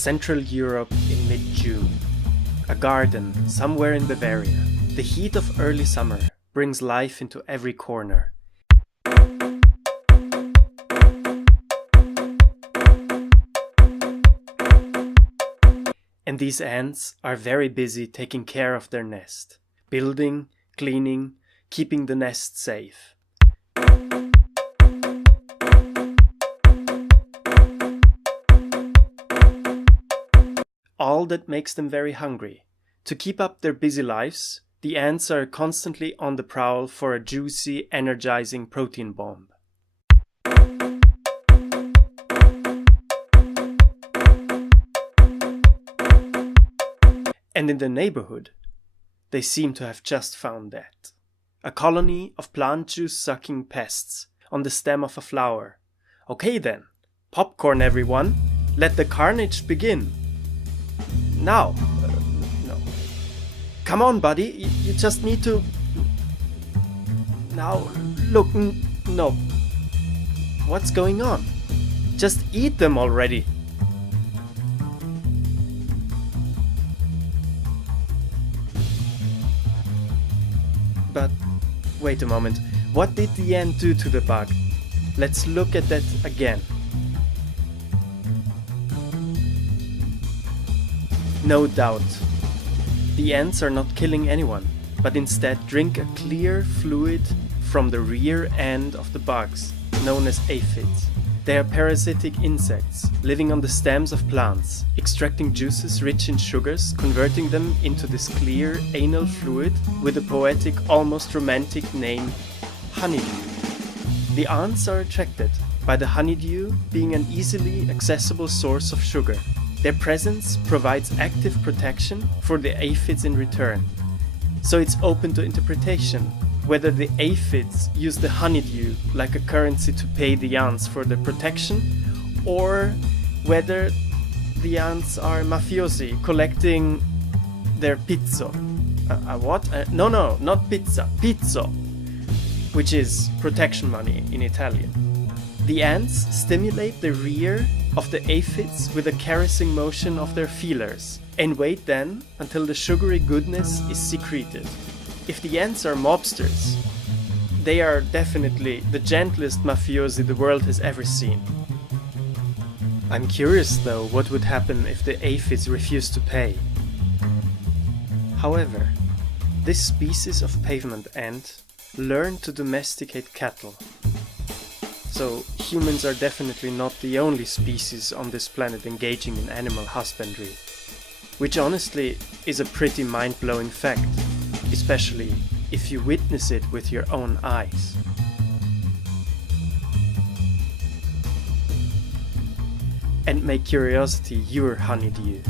Central Europe in mid-June. A garden somewhere in Bavaria. The heat of early summer brings life into every corner. And these ants are very busy taking care of their nest, building, cleaning, keeping the nest safe. All that makes them very hungry. To keep up their busy lives, the ants are constantly on the prowl for a juicy, energizing protein bomb. And in the neighborhood, they seem to have just found that. A colony of plant juice sucking pests on the stem of a flower. Okay then, popcorn everyone, let the carnage begin. Now, no. Come on buddy, you just need to... Now, look, no. What's going on? Just eat them already. But, wait a moment, what did the ant do to the bug? Let's look at that again. No doubt. The ants are not killing anyone, but instead drink a clear fluid from the rear end of the bugs, known as aphids. They are parasitic insects, living on the stems of plants, extracting juices rich in sugars, converting them into this clear anal fluid with a poetic, almost romantic name, honeydew. The ants are attracted by the honeydew being an easily accessible source of sugar. Their presence provides active protection for the aphids in return. So it's open to interpretation whether the aphids use the honeydew like a currency to pay the ants for their protection, or whether the ants are mafiosi collecting their pizzo. What? No, not pizza, pizzo, which is protection money in Italian. The ants stimulate the rear of the aphids with a caressing motion of their feelers and wait then until the sugary goodness is secreted. If the ants are mobsters, they are definitely the gentlest mafiosi the world has ever seen. I'm curious though what would happen if the aphids refuse to pay. However, this species of pavement ant learned to domesticate cattle. So humans are definitely not the only species on this planet engaging in animal husbandry, which honestly is a pretty mind-blowing fact, especially if you witness it with your own eyes. And make curiosity your honeydew.